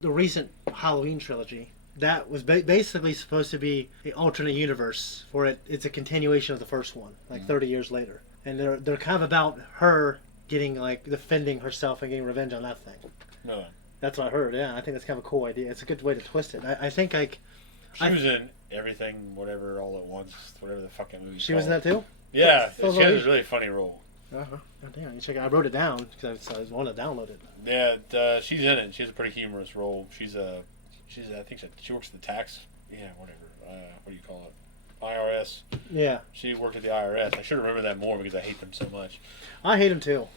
the recent Halloween trilogy. That was basically supposed to be an alternate universe for it. It's a continuation of the first one, like 30 years later. And they're kind of about her getting, like, defending herself and getting revenge on that thing. No. That's what I heard, yeah. I think that's kind of a cool idea. It's a good way to twist it. I think, like... She was in Everything, Whatever, All at Once, whatever the fucking movie. She was in that too? Yeah, she has a really funny role. Uh-huh. Oh, damn, you check it. I wrote it down because I wanted to download it. Yeah, she's in it. She has a pretty humorous role. I think she works at the tax. Yeah, whatever. What do you call it? IRS. Yeah. She worked at the IRS. I should remember that more because I hate them so much. I hate them too.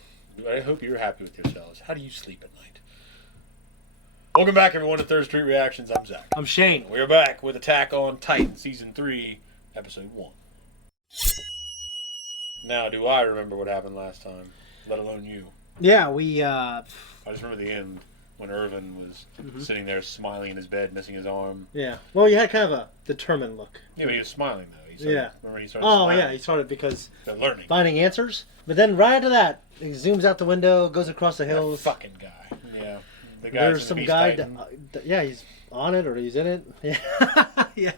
I hope you're happy with yourselves. How do you sleep at night? Welcome back, everyone, to Third Street Reactions. I'm Zach. I'm Shane. We're back with Attack on Titan, Season 3, Episode 1. Now, do I remember what happened last time? Let alone you. Yeah, I just remember the end when Irvin was sitting there smiling in his bed, missing his arm. Yeah. Well, you had kind of a determined look. Yeah, but he was smiling, though. Remember he started smiling? Oh, yeah, he started because... They're learning. Finding answers. But then right after that, he zooms out the window, goes across the hills. That fucking guy. Yeah. The There's some guy... yeah, he's on it or he's in it. Yeah. Yeah.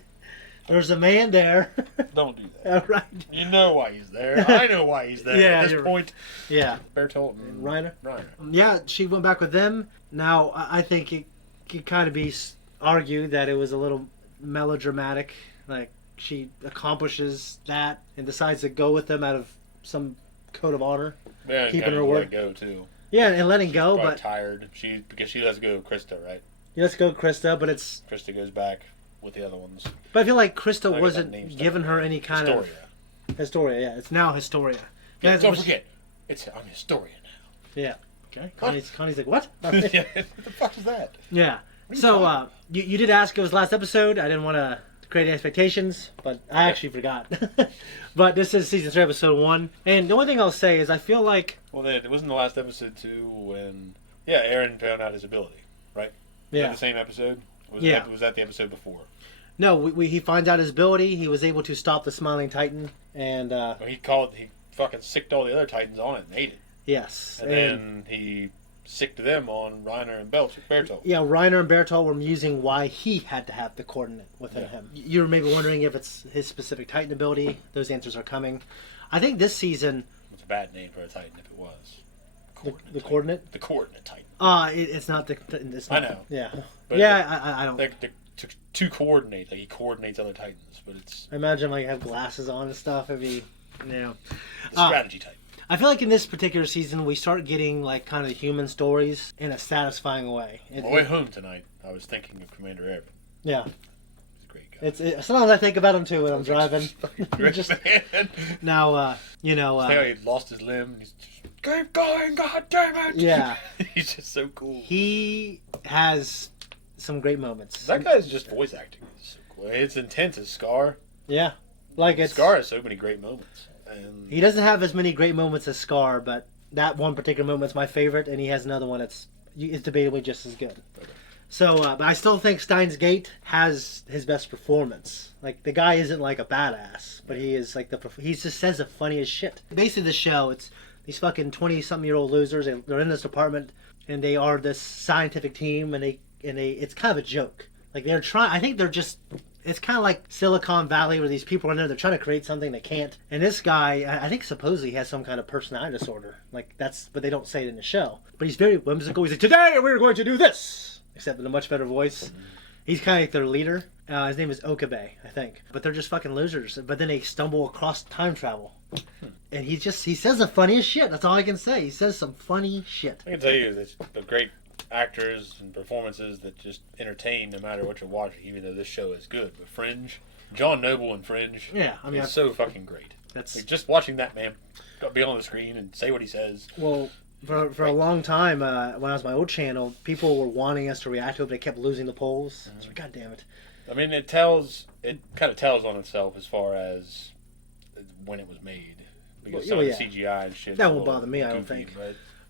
There's a man there. Don't do that. Right. You know why he's there. I know why he's there at this point. Yeah. Bertolt and Reiner. Reiner. Yeah, she went back with them. Now, I think it could kind of be argued that it was a little melodramatic. Like, she accomplishes that and decides to go with them out of some code of honor. Yeah, keeping her word. word. Let go, too. Yeah, and letting She's go, but but... tired. Because she lets go of Krista, right? Yeah, let's go Krista, but it's... Krista goes back with the other ones. But I feel like Krista wasn't giving her any kind Historia. of... Historia, yeah. It's now Historia. Yeah, don't forget. I'm Historia now. Yeah. Okay. Connie's like, what? Yeah, what the fuck is that? Yeah. So, you did ask, it was last episode. I didn't want to create expectations, but I actually forgot. But this is Season 3, Episode 1. And the only thing I'll say is I feel like... Well, it wasn't the last episode, too, when... Yeah, Aaron found out his ability, right? Was that the same episode? Was that the episode before? No, he finds out his ability. He was able to stop the Smiling Titan, and... He fucking sicked all the other Titans on it and ate it. Yes. And then he sicked them on Reiner and Bertolt. Yeah, Reiner and Bertolt were musing why he had to have the coordinate within him. You were maybe wondering if it's his specific Titan ability. Those answers are coming. I think this season... It's a bad name for a Titan if it was. The coordinate? The coordinate Titan. It's not the... It's not, I know. Yeah. But I don't... To coordinate, like he coordinates other Titans, but it's... I imagine like have glasses on and stuff. It'd be... Yeah. The strategy Titan. I feel like in this particular season, we start getting like kind of human stories in a satisfying way. On my way home tonight, I was thinking of Commander Aaron. Yeah. He's a great guy. Sometimes I think about him too when I'm driving. Great man. Now, he lost his limb. He's just, keep going, God damn it! Yeah. He's just so cool. He has some great moments. That guy's just voice acting. It's so cool. It's intense as Scar. Yeah. Scar has so many great moments. And he doesn't have as many great moments as Scar, but that one particular moment's my favorite, and he has another one that's debatably just as good. Okay. So, but I still think Steins Gate has his best performance. Like, the guy isn't like a badass, but he is like he just says the funniest shit. Basically, the show, it's these fucking 20-something-year-old losers. They're in this department, and they are this scientific team, and it's kind of a joke. Like, they're trying. I think they're just. It's kind of like Silicon Valley where these people are in there, they're trying to create something they can't. And this guy, I think supposedly he has some kind of personality disorder. Like, but they don't say it in the show. But he's very whimsical. He's like, today we're going to do this! Except in a much better voice. He's kind of like their leader. His name is Okabe, I think. But they're just fucking losers. But then they stumble across time travel. And he says the funniest shit. That's all I can say. He says some funny shit. I can tell you, there's the great actors and performances that just entertain no matter what you're watching, even though this show is good. But Fringe, John Noble in Fringe, is so fucking great. That's like, just watching that man be on the screen and say what he says. Well, for a long time, when I was my old channel, people were wanting us to react to it, but they kept losing the polls. So, God damn it. I mean, it kind of tells on itself as far as when it was made. Because some of the CGI and shit. That won't bother me, I don't think.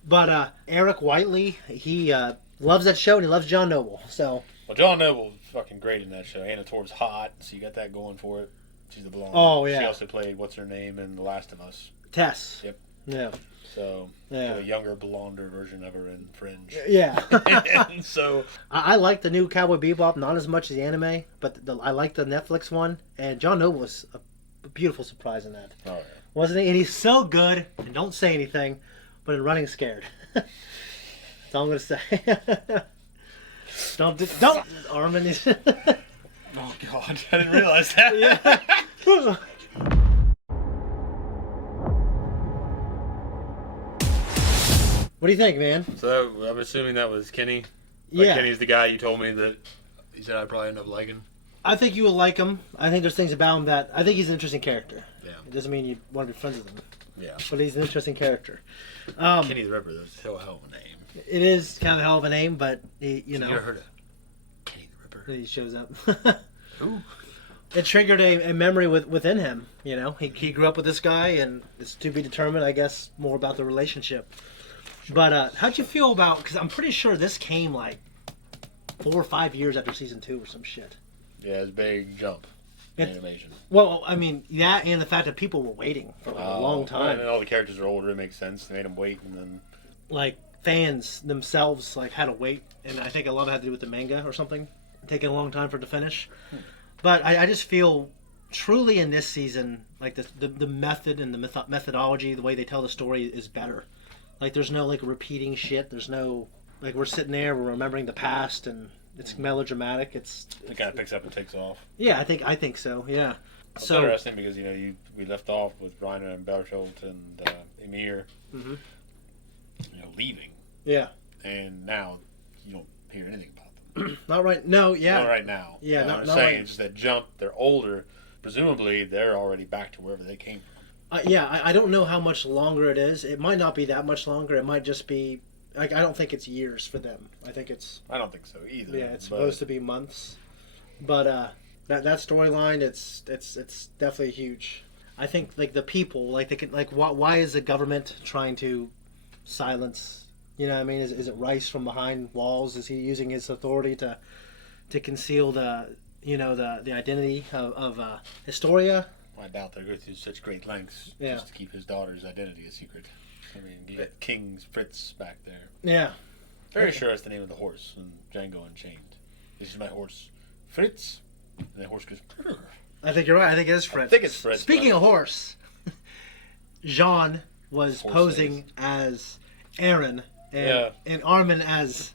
But Eric Whiteley, he loves that show and he loves John Noble. So. Well, John Noble's fucking great in that show. Anna Torv's hot, so you got that going for it. She's the blonde. Oh, yeah. She also played, what's her name, in The Last of Us. Tess. Yep. Yeah. So, a younger, blonder version of her in Fringe. Yeah. And so... I like the new Cowboy Bebop, not as much as the anime, but I like the Netflix one. And John Noble was a beautiful surprise in that. Oh, yeah. Wasn't he? And he's so good, and don't say anything, but in Running Scared. That's all I'm going to say. Don't, Armin. Oh, God. I didn't realize that. Yeah. What do you think, man? So, I'm assuming that was Kenny? Yeah. Kenny's the guy you told me that you said I'd probably end up liking? I think you will like him. I think there's things about him that... I think he's an interesting character. Yeah. It doesn't mean you want to be friends with him. Yeah. But he's an interesting character. Kenny the Ripper, that's a hell of a name. It is kind of a hell of a name, but, you know... You ever heard of Kenny the Ripper? He shows up. Ooh. It triggered a memory within him, you know? He grew up with this guy, and it's to be determined, I guess, more about the relationship. But how'd you feel about... Because I'm pretty sure this came, like, 4 or 5 years after Season 2 or some shit. Yeah, it's a big jump in animation. Well, I mean, that and the fact that people were waiting for like, a long time. And all the characters are older, it makes sense. They made them wait, and then... Like, fans themselves, like, had to wait. And I think a lot of it had to do with the manga or something. Taking a long time for it to finish. But I just feel... Truly in this season, like the method and the methodology, the way they tell the story is better. Like there's no like repeating shit. There's no like we're sitting there, we're remembering the past, and it's melodramatic. It kind of picks up and takes off. Yeah, I think so. Yeah. It's interesting because we left off with Reiner and Bertolt and Emir, leaving. Yeah. And now you don't hear anything about them. Not right. No. Yeah. Not right now. Yeah. I'm saying it's just that jump. They're older. Presumably, they're already back to wherever they came from. I don't know how much longer it is. It might not be that much longer. It might just be... Like, I don't think it's years for them. I think it's... I don't think so either. Yeah, it's supposed to be months. But that storyline, it's definitely huge. I think, like, the people, like, they can, like, why is the government trying to silence... You know what I mean? Is it Rice from behind walls? Is he using his authority to conceal the identity of Historia? I doubt they go through such great lengths just to keep his daughter's identity a secret. I mean, you got King's Fritz back there. Yeah. Very sure that's the name of the horse in Django Unchained. This is my horse, Fritz. And the horse goes, Brr. I think you're right. I think it is Fritz. I think it's Fritz. Speaking of horse, Jean was posing as Aaron and Armin as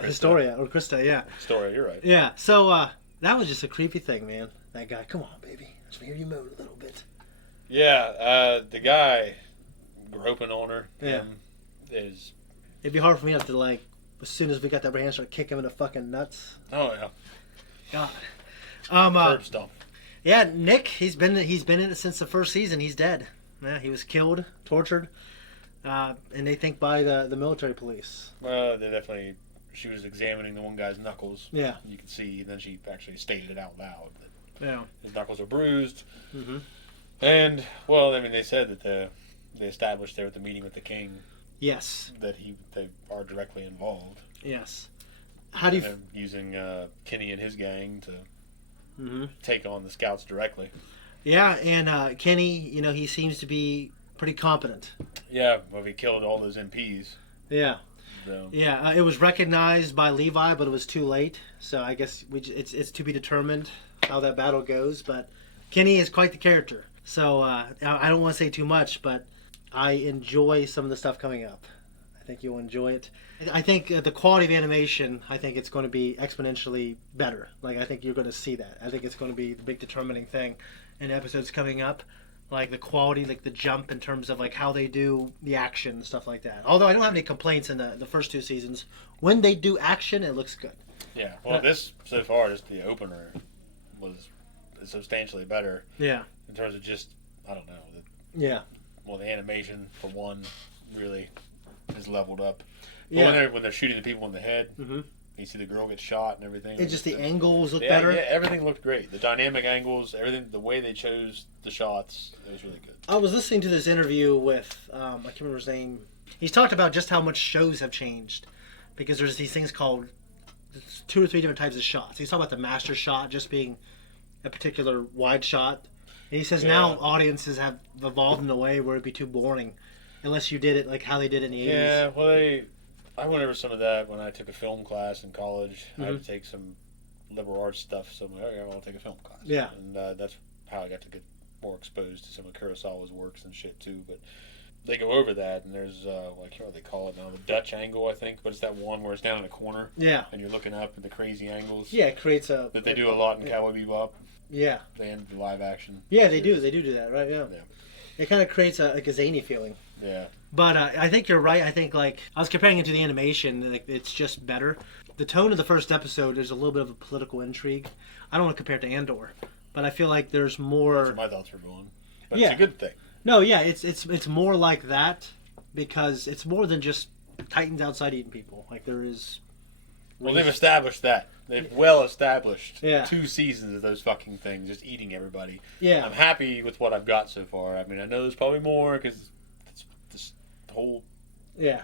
Historia or Krista, yeah. Historia, you're right. Yeah, so that was just a creepy thing, man. That guy, come on, baby. Let's hear you moan a little bit. Yeah, the guy groping on her is... It'd be hard for me not to, like, as soon as we got that hand, start kicking him in the fucking nuts. Oh, yeah. God. Curb stomp. Yeah, Nick, he's been in it since the first season. He's dead. Yeah, he was killed, tortured, and they think by the military police. Well, they definitely... She was examining the one guy's knuckles. Yeah. You could see, and then she actually stated it out loud. Yeah. His knuckles are bruised. Mm-hmm. And, well, I mean, they said that they established there at the meeting with the king. Yes. That they are directly involved. Yes. How do you... using Kenny and his gang to take on the scouts directly. Yeah, and Kenny, he seems to be pretty competent. Yeah, well, he killed all those MPs. Yeah. So. Yeah, it was recognized by Levi, but it was too late. So I guess it's to be determined how that battle goes. But Kenny is quite the character. So I don't want to say too much, but I enjoy some of the stuff coming up. I think you'll enjoy it. I think the quality of animation, I think it's going to be exponentially better. Like, I think you're going to see that. I think it's going to be the big determining thing in episodes coming up. Like the quality, like the jump in terms of like how they do the action and stuff like that. Although I don't have any complaints in the first two seasons. When they do action, it looks good. Yeah, well, this so far, just the opener was substantially better. Yeah. In terms of just, I don't know. Yeah. Well, the animation, for one, really is leveled up. But yeah. When they're shooting the people in the head, you see the girl get shot and everything. It's just the angles look better. Yeah, everything looked great. The dynamic angles, everything, the way they chose the shots, it was really good. I was listening to this interview with, I can't remember his name. He's talked about just how much shows have changed. Because there's these things called 2 or 3 different types of shots. He's talking about the master shot just being a particular wide shot. And he says now audiences have evolved in a way where it'd be too boring unless you did it like how they did it in the 80s. Yeah, well, I went over some of that when I took a film class in college. I had to take some liberal arts stuff, so I'm like, okay, I'll take a film class. Yeah. And that's how I got to get more exposed to some of Kurosawa's works and shit, too. But they go over that, and there's, I can't what they call it now, the Dutch angle, I think, but it's that one where it's down in the corner. Yeah. And you're looking up at the crazy angles. Yeah, it creates a... That they do a lot in Cowboy Bebop. Yeah. And the live action. Yeah, they do. They do that, right? Yeah. It kind of creates a zany feeling. Yeah. But I think you're right. I think, like, I was comparing it to the animation. Like, it's just better. The tone of the first episode, there's a little bit of a political intrigue. I don't want to compare it to Andor, but I feel like there's more... That's where my thoughts were going. But it's a good thing. No, yeah, it's more like that because it's more than just Titans outside eating people. Like, there is... Well, they've established that. They've well established 2 seasons of those fucking things, just eating everybody. Yeah. I'm happy with what I've got so far. I mean, I know there's probably more because it's this whole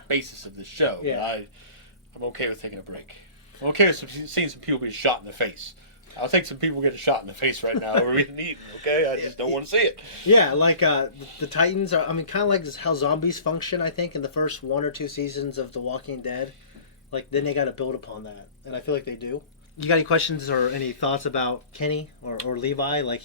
basis of this show. Yeah. But I'm okay with taking a break. I'm okay with seeing some people be shot in the face. I'll take some people getting shot in the face right now over getting eaten, okay? I just don't want to see it. Yeah, like the Titans are, I mean, kind of like how zombies function, I think, in the first 1 or 2 seasons of The Walking Dead. Like, then they got to build upon that. And I feel like they do. You got any questions or any thoughts about Kenny or Levi? Like,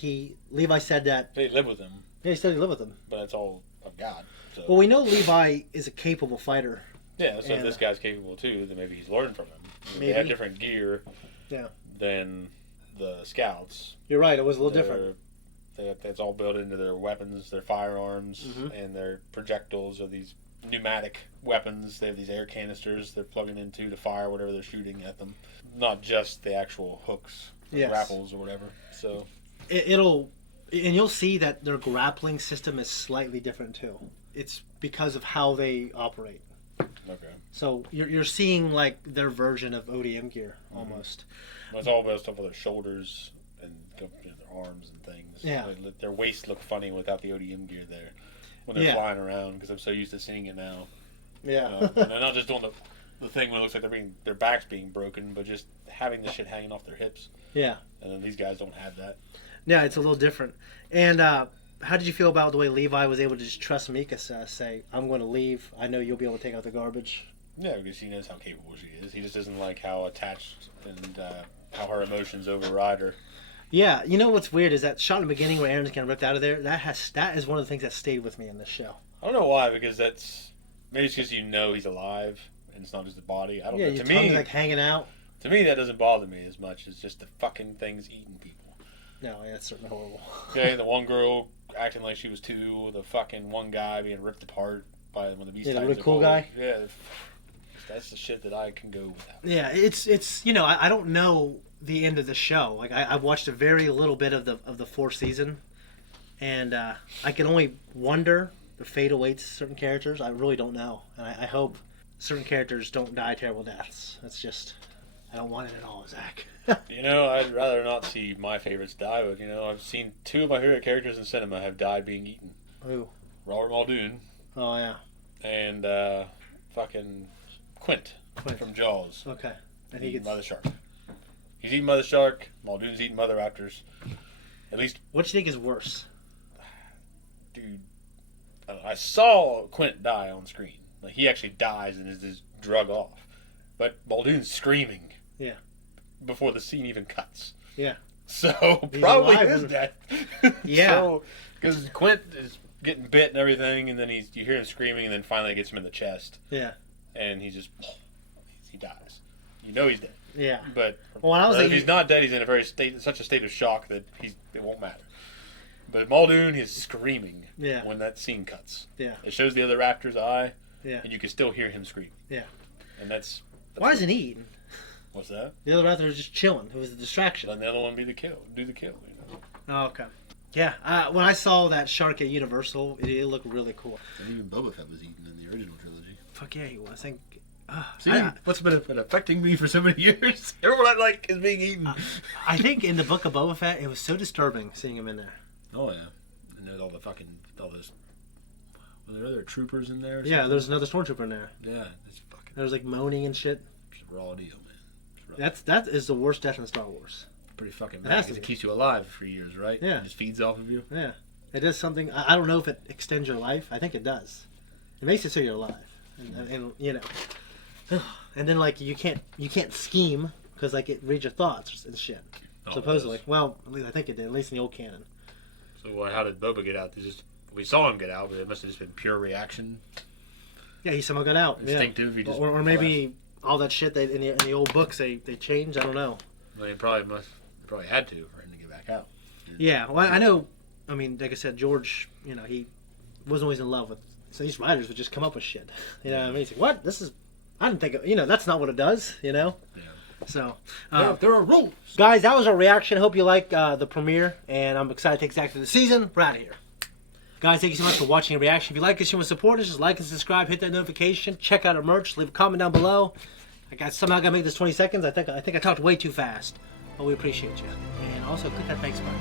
Levi said that... They live with him. Yeah, he said he lived with him. But that's all of God. So. Well, we know Levi is a capable fighter. Yeah, so if this guy's capable too, then maybe he's learned from him. Maybe. They have different gear than the scouts. You're right, it was a little different. That's all built into their weapons, their firearms, and their projectiles are these pneumatic weapons. They have these air canisters they're plugging into to fire whatever they're shooting at them. Not just the actual hooks, grapples or whatever. So and you'll see that their grappling system is slightly different too. It's because of how they operate. Okay. So you're seeing like their version of ODM gear almost. Well, it's all based off of their shoulders and their arms and things. Yeah. Their waists look funny without the ODM gear there when they're flying around because I'm so used to seeing it now. Yeah. And they're not just doing the thing where it looks like their back's being broken, but just having the shit hanging off their hips. Yeah. And then these guys don't have that. Yeah, it's a little different. And how did you feel about the way Levi was able to just trust Mika, say, I'm going to leave. I know you'll be able to take out the garbage. Yeah, because he knows how capable she is. He just doesn't like how attached and how her emotions override her. Yeah, you know what's weird is that shot in the beginning where Aaron's getting ripped out of there, that is one of the things that stayed with me in this show. I don't know why, because maybe it's because you know he's alive and it's not just the body. I don't know. To me, he's like hanging out. To me, that doesn't bother me as much as just the fucking things eating people. No, yeah, that's certainly horrible. Okay, the one girl acting like she was 2, the fucking one guy being ripped apart by one of the beast types. Yeah, the really cool guy? Yeah, that's the shit that I can go without. Yeah, it's you know, I don't know the end of the show. Like, I've watched a very little bit of the 4th season, and I can only wonder the fate awaits certain characters. I really don't know, and I hope certain characters don't die terrible deaths. That's just... I don't want it at all, Zach. You know, I'd rather not see my favorites die, but, you know, I've seen 2 of my favorite characters in cinema have died being eaten. Who? Robert Muldoon. Oh, yeah. And, fucking Quint from Jaws. Okay. And he gets... eaten by the shark. He's eaten by the shark. Muldoon's eaten by the raptors. At least... What do you think is worse? Dude, I saw Quint die on screen. Like, he actually dies and is just drug off. But Muldoon's screaming. Yeah. Before the scene even cuts. Yeah. So, he's probably his death. Yeah. So, because Quint is getting bit and everything, and then you hear him screaming, and then finally it gets him in the chest. Yeah. And he dies. You know he's dead. Yeah. But if he's not dead, he's in such a state of shock that it won't matter. But Muldoon is screaming when that scene cuts. Yeah. It shows the other raptor's eye, and you can still hear him scream. Yeah. And that's why isn't he eating? What's that? The other raptor was just chilling. It was a distraction. Let the other one do the kill. You know? Oh, okay. Yeah. When I saw that shark at Universal, it looked really cool. And even Boba Fett was eaten in the original trilogy. Fuck yeah, he was. I think. See, what's been affecting me for so many years? Everyone I like is being eaten. I think in the book of Boba Fett, it was so disturbing seeing him in there. Oh yeah, and there's all those. Were there other troopers in there? Yeah, there's another stormtrooper in there. Yeah, it's fucking. There's like moaning and shit. It's a raw deal, man. That is the worst death in Star Wars. Pretty fucking bad. It keeps you alive for years, right? Yeah. It just feeds off of you. Yeah. It does something. I don't know if it extends your life. I think it does. It makes it so you're alive, and you know, and then like you can't scheme because like it reads your thoughts and shit. Oh, supposedly, well, at least I think it did. At least in the old canon. So how did Boba get out? We saw him get out, but it must have just been pure reaction. Yeah, he somehow got out. Instinctive. Yeah. Or maybe all that shit they in the old books they changed. I don't know. Well, they probably had to for him to get back out. Yeah, well, I know. I mean, like I said, George, you know, he wasn't always in love with. So these writers would just come up with shit. You know what I mean? He's like, what? This is... I didn't think... You know, that's not what it does, you know? Yeah. So... there are rules. Guys, that was our reaction. Hope you like the premiere. And I'm excited to take Zach to the season. We're out of here. Guys, thank you so much for watching a reaction. If you like this, you want to support us, just like and subscribe. Hit that notification. Check out our merch. Leave a comment down below. Somehow got to make this 20 seconds. I think I talked way too fast. But we appreciate you. And also, click that thanks button.